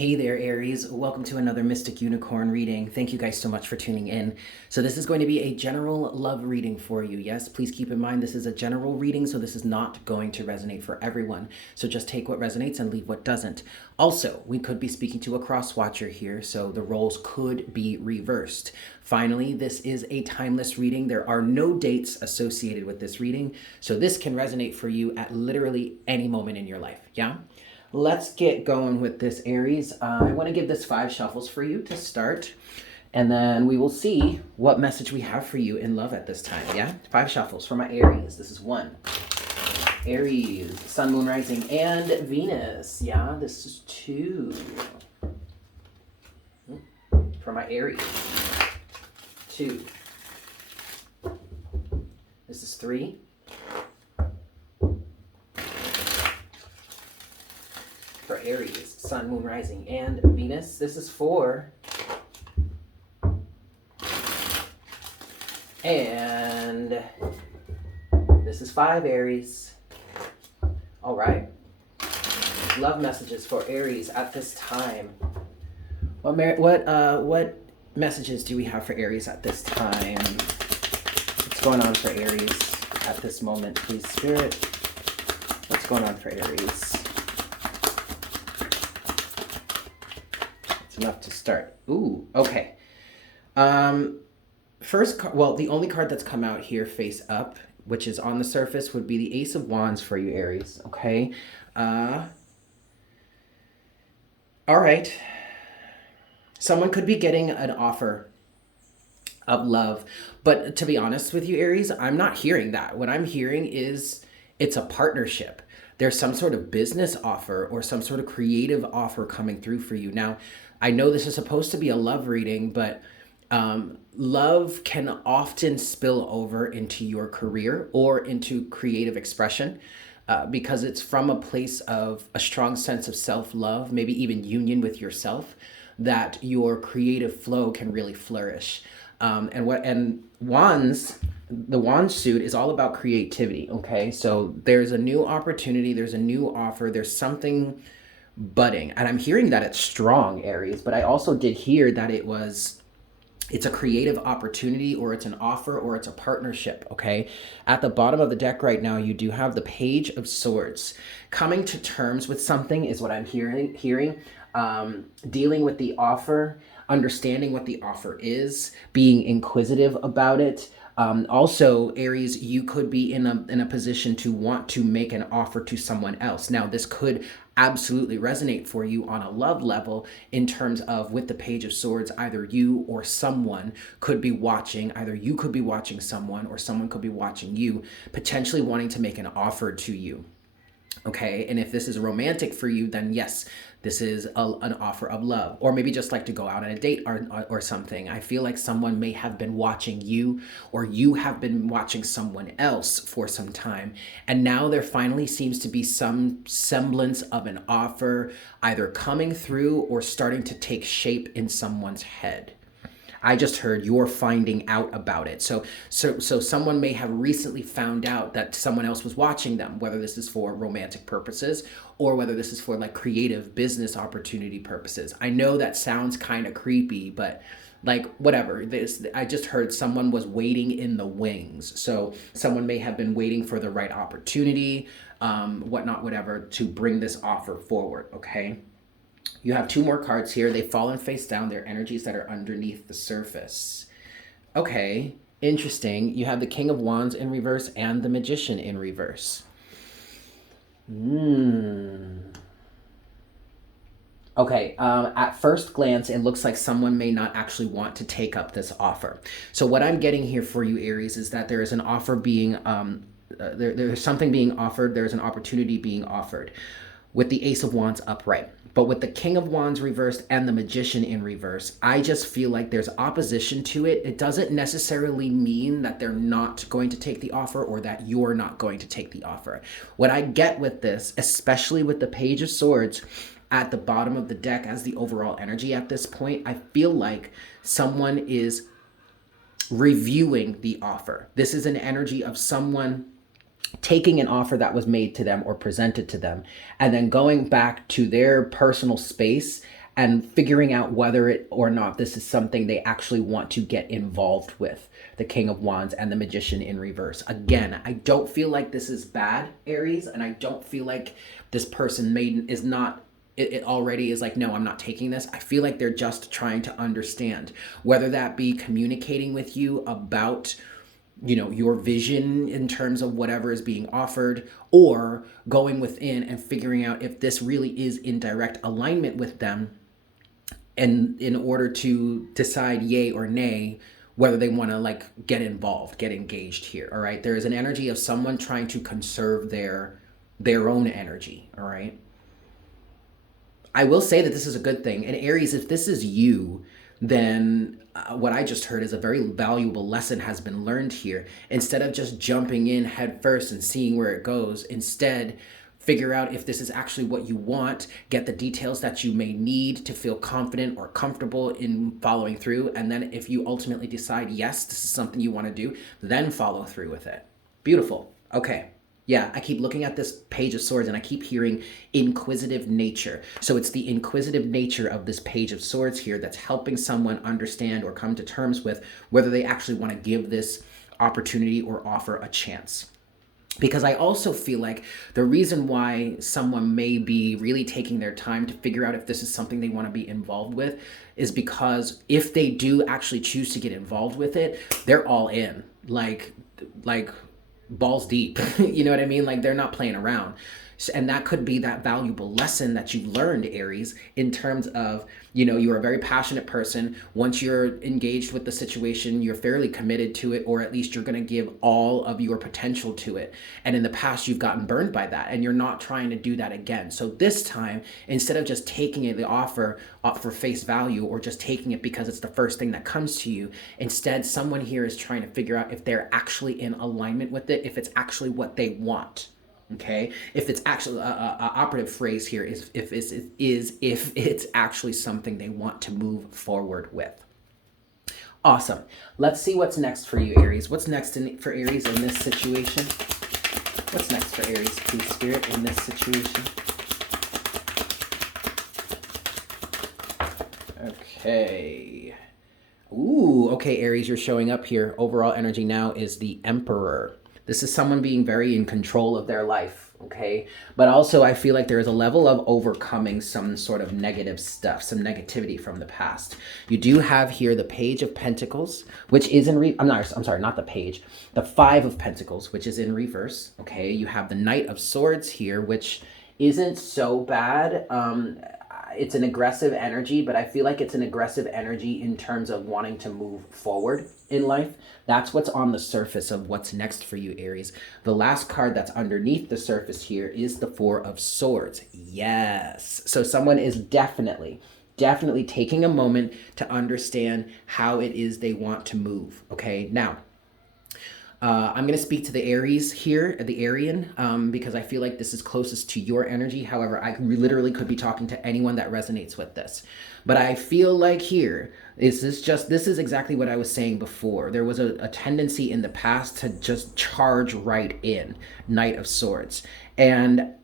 Hey there, Aries. Welcome to another Mystic Unicorn reading. Thank you guys so much for tuning in. So this is going to be a general love reading for you. Yes, please keep in mind this is a general reading, so this is not going to resonate for everyone. So just take what resonates and leave what doesn't. Also, we could be speaking to a cross watcher here, so the roles could be reversed. Finally, this is a timeless reading. There are no dates associated with this reading, so this can resonate for you at literally any moment in your life. Yeah? Let's get going with this, Aries. I want to give this 5 shuffles for you to start, and then we will see what message we have for you in love at this time, yeah? 5 shuffles for my Aries. This is 1. Aries, Sun, Moon, Rising, and Venus. Yeah, this is 2. For my Aries. 2. This is 3. For Aries, Sun, Moon, Rising, and Venus. This is 4. And this is 5, Aries. All right. Love messages for Aries at this time. What messages do we have for Aries at this time? What's going on for Aries at this moment, please, Spirit? What's going on for Aries? Enough to start. Ooh, okay. The only card that's come out here face up, which is on the surface, would be the Ace of Wands for you, Aries. Okay. All right. Someone could be getting an offer of love, but to be honest with you, Aries, I'm not hearing that. What I'm hearing is it's a partnership. There's some sort of business offer or some sort of creative offer coming through for you. Now, I know this is supposed to be a love reading, but love can often spill over into your career or into creative expression because it's from a place of a strong sense of self-love, maybe even union with yourself, that your creative flow can really flourish. And wands, the wand suit is all about creativity. Okay, so there's a new opportunity, there's a new offer, there's something budding, and I'm hearing that it's strong, Aries, but I also did hear that it's a creative opportunity, or it's an offer, or it's a partnership. Okay, at the bottom of the deck right now, you do have the Page of Swords. Coming to terms with something is what I'm hearing. Dealing with the offer, understanding what the offer is, being inquisitive about it. Also, Aries, you could be in a position to want to make an offer to someone else. Now, this could absolutely resonate for you on a love level in terms of, with the Page of Swords, either you or someone could be watching, either you could be watching someone or someone could be watching you, potentially wanting to make an offer to you. Okay, and if this is romantic for you, then yes, this is an offer of love, or maybe just like to go out on a date or something. I feel like someone may have been watching you, or you have been watching someone else for some time, and now there finally seems to be some semblance of an offer either coming through or starting to take shape in someone's head. I just heard you're finding out about it. So someone may have recently found out that someone else was watching them, whether this is for romantic purposes or whether this is for like creative business opportunity purposes. I know that sounds kind of creepy, but like whatever. I just heard someone was waiting in the wings. So someone may have been waiting for the right opportunity, whatnot, whatever, to bring this offer forward, okay? You have 2 more cards here. They've fallen face down. They're energies that are underneath the surface. Okay, interesting. You have the King of Wands in reverse and the Magician in reverse. Okay, at first glance, it looks like someone may not actually want to take up this offer. So what I'm getting here for you, Aries, is that there is an offer being, there's something being offered. There's an opportunity being offered with the Ace of Wands upright. But with the King of Wands reversed and the Magician in reverse, I just feel like there's opposition to it. It doesn't necessarily mean that they're not going to take the offer or that you're not going to take the offer. What I get with this, especially with the Page of Swords at the bottom of the deck as the overall energy at this point, I feel like someone is reviewing the offer. This is an energy of someone taking an offer that was made to them or presented to them, and then going back to their personal space and figuring out whether it or not this is something they actually want to get involved with. The King of Wands and the Magician in reverse. Again, I don't feel like this is bad, Aries, and I don't feel like this person is not, it already is like, no, I'm not taking this. I feel like they're just trying to understand, whether that be communicating with you about, you know, your vision in terms of whatever is being offered, or going within and figuring out if this really is in direct alignment with them, and in order to decide yay or nay whether they want to like get involved, get engaged here. All right, there is an energy of someone trying to conserve their own energy. All right, I will say that this is a good thing. And Aries, if this is you, then what I just heard is a very valuable lesson has been learned here. Instead of just jumping in head first and seeing where it goes, instead figure out if this is actually what you want, get the details that you may need to feel confident or comfortable in following through. And then if you ultimately decide, yes, this is something you want to do, then follow through with it. Beautiful. Okay. Yeah, I keep looking at this Page of Swords and I keep hearing inquisitive nature. So it's the inquisitive nature of this Page of Swords here that's helping someone understand or come to terms with whether they actually want to give this opportunity or offer a chance. Because I also feel like the reason why someone may be really taking their time to figure out if this is something they want to be involved with is because if they do actually choose to get involved with it, they're all in. Like balls deep. You know what I mean? Like they're not playing around. And that could be that valuable lesson that you've learned, Aries, in terms of, you know, you're a very passionate person. Once you're engaged with the situation, you're fairly committed to it, or at least you're going to give all of your potential to it. And in the past, you've gotten burned by that, and you're not trying to do that again. So this time, instead of just taking the offer for face value, or just taking it because it's the first thing that comes to you, instead, someone here is trying to figure out if they're actually in alignment with it, if it's actually what they want. Okay, if it's actually a operative phrase here is if it's actually something they want to move forward with. Awesome. Let's see what's next for you, Aries. What's next for Aries in this situation? What's next for Aries, please, Spirit, in this situation? Okay. Ooh, okay, Aries, you're showing up here. Overall energy now is the Emperor. This is someone being very in control of their life, okay? But also I feel like there is a level of overcoming some sort of negative stuff, some negativity from the past. You do have here the Page of Pentacles, which is I'm sorry, not the Page, the Five of Pentacles, which is in reverse, okay? You have the Knight of Swords here, which isn't so bad. It's an aggressive energy, but I feel like it's an aggressive energy in terms of wanting to move forward in life. That's what's on the surface of what's next for you, Aries. The last card that's underneath the surface here is the Four of Swords. Yes. So someone is definitely taking a moment to understand how it is they want to move. Okay. Now, I'm going to speak to the Aries here, the Arian, because I feel like this is closest to your energy. However, I literally could be talking to anyone that resonates with this. But I feel like here, this is exactly what I was saying before. There was a tendency in the past to just charge right in, Knight of Swords. And,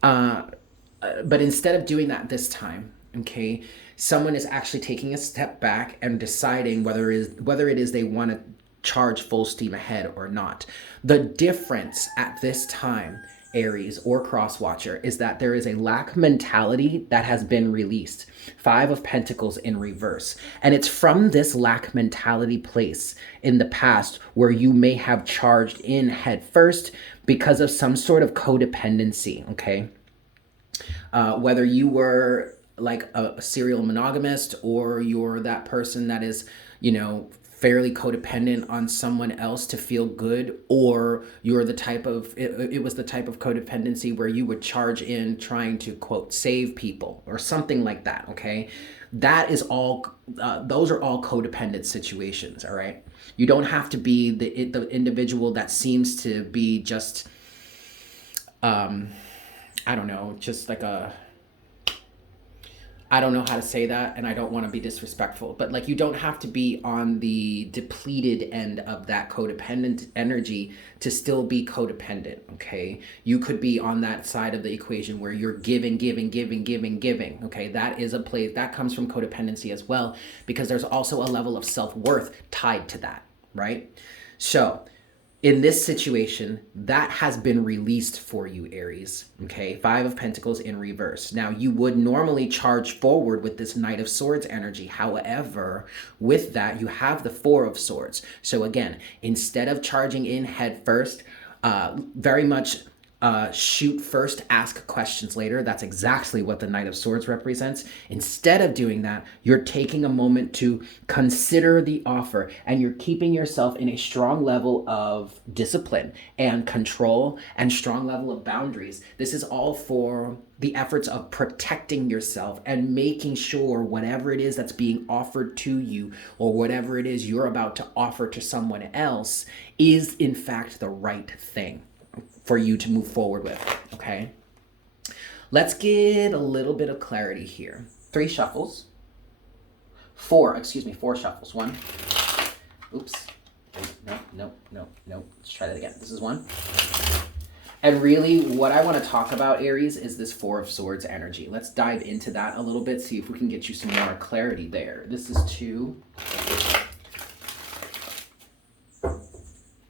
but instead of doing that this time, okay, someone is actually taking a step back and deciding whether it is they want to charge full steam ahead or not. The difference at this time, Aries or Crosswatcher, is that there is a lack mentality that has been released. Five of Pentacles in reverse. And it's from this lack mentality place in the past where you may have charged in head first because of some sort of codependency, okay? Whether you were like a serial monogamist, or you're that person that is, you know, fairly codependent on someone else to feel good, or you're the type of, it was the type of codependency where you would charge in trying to, quote, save people or something like that, okay? That is all, those are all codependent situations, all right? You don't have to be the individual that seems to be just, I don't know, just like a I don't know how to say that, and I don't want to be disrespectful, but like you don't have to be on the depleted end of that codependent energy to still be codependent, okay? You could be on that side of the equation where you're giving, giving, giving, giving, giving, okay? That is a place that comes from codependency as well, because there's also a level of self-worth tied to that, right? So, in this situation, that has been released for you, Aries. Okay, Five of Pentacles in reverse. Now, you would normally charge forward with this Knight of Swords energy. However, with that, you have the Four of Swords. So again, instead of charging in head first, very much shoot first, ask questions later. That's exactly what the Knight of Swords represents. Instead of doing that, you're taking a moment to consider the offer, and you're keeping yourself in a strong level of discipline and control and strong level of boundaries. This is all for the efforts of protecting yourself and making sure whatever it is that's being offered to you, or whatever it is you're about to offer to someone else, is in fact the right thing for you to move forward with, okay? Let's get a little bit of clarity here. Four shuffles. One. Oops. No. Let's try that again. This is one. And really, what I want to talk about, Aries, is this Four of Swords energy. Let's dive into that a little bit, see if we can get you some more clarity there. This is 2.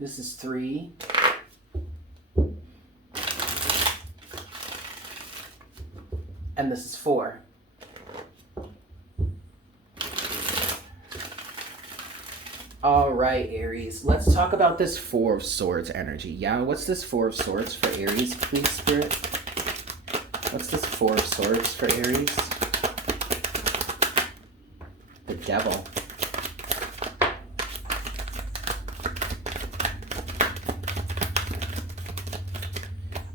This is 3. And this is 4. All right, Aries. Let's talk about this Four of Swords energy. Yeah, what's this Four of Swords for Aries, please, Spirit? What's this Four of Swords for Aries? The Devil.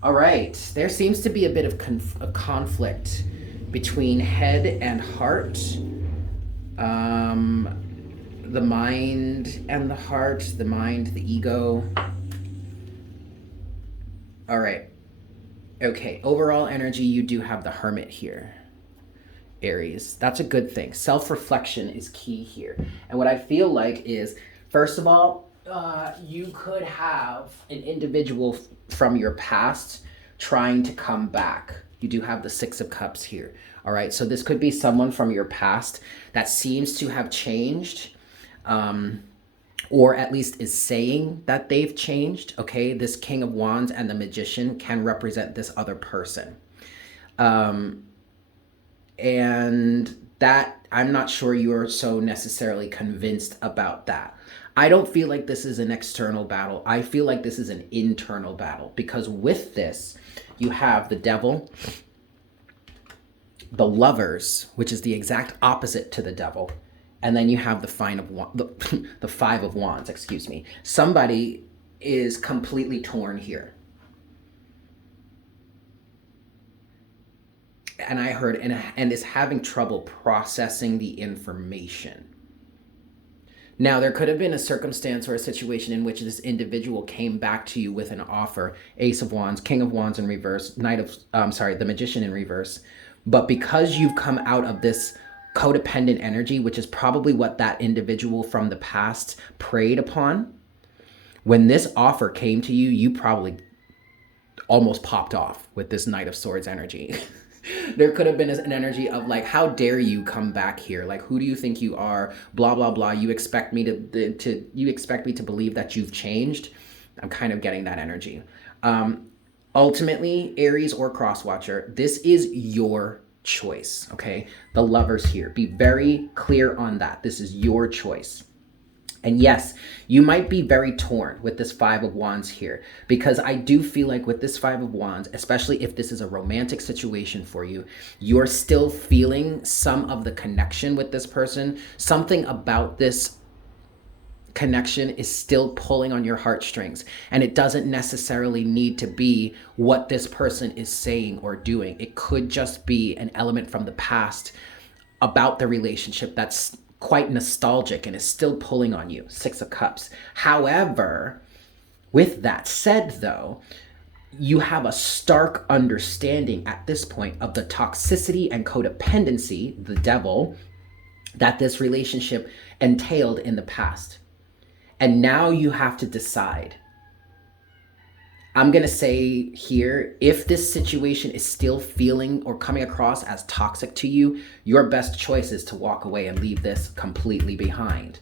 All right, there seems to be a bit of a conflict between head and heart, the mind and the heart, the mind, the ego. All right, okay, overall energy, you do have the Hermit here, Aries. That's a good thing. Self-reflection is key here. And what I feel like is, first of all, you could have an individual from your past trying to come back. You do have the Six of Cups here. All right, so this could be someone from your past that seems to have changed, or at least is saying that they've changed. Okay, this King of Wands and the Magician can represent this other person. And that, I'm not sure you're so necessarily convinced about that. I don't feel like this is an external battle. I feel like this is an internal battle, because with this, you have the Devil, the Lovers, which is the exact opposite to the Devil, and then you have the Five of Wands, excuse me. Somebody is completely torn here. And I heard, and is having trouble processing the information. Now, there could have been a circumstance or a situation in which this individual came back to you with an offer. Ace of Wands, King of Wands in reverse, the Magician in reverse. But because you've come out of this codependent energy, which is probably what that individual from the past preyed upon, when this offer came to you, you probably almost popped off with this Knight of Swords energy. There could have been an energy of like, how dare you come back here? Like, who do you think you are? Blah, blah, blah. You expect me to believe that you've changed? I'm kind of getting that energy. Ultimately, Aries or Crosswatcher, this is your choice, okay? The Lovers here. Be very clear on that. This is your choice. And yes, you might be very torn with this Five of Wands here, because I do feel like with this Five of Wands, especially if this is a romantic situation for you, you're still feeling some of the connection with this person. Something about this connection is still pulling on your heartstrings, and it doesn't necessarily need to be what this person is saying or doing. It could just be an element from the past about the relationship that's quite nostalgic and is still pulling on you. Six of Cups. However, with that said though, you have a stark understanding at this point of the toxicity and codependency, the devil, that this relationship entailed in the past. And now you have to decide. I'm going to say here, if this situation is still feeling or coming across as toxic to you, your best choice is to walk away and leave this completely behind.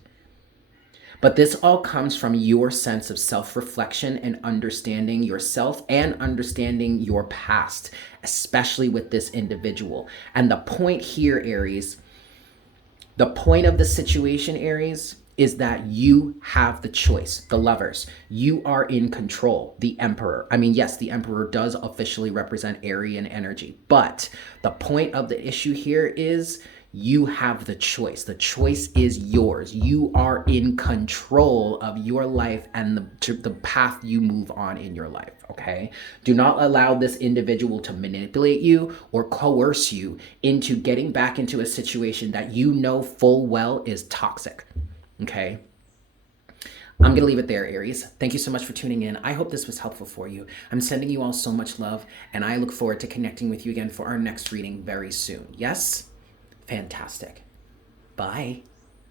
But this all comes from your sense of self-reflection and understanding yourself and understanding your past, especially with this individual. And the point here, Aries, the point of the situation, Aries, is that you have the choice. The lovers, you are in control. The emperor, I mean, yes, the emperor does officially represent Aryan energy, but the point of the issue here is you have the choice. The choice is yours. You are in control of your life and the path you move on in your life, okay? Do not allow this individual to manipulate you or coerce you into getting back into a situation that you know full well is toxic, okay? I'm going to leave it there, Aries. Thank you so much for tuning in. I hope this was helpful for you. I'm sending you all so much love, and I look forward to connecting with you again for our next reading very soon. Yes? Fantastic. Bye.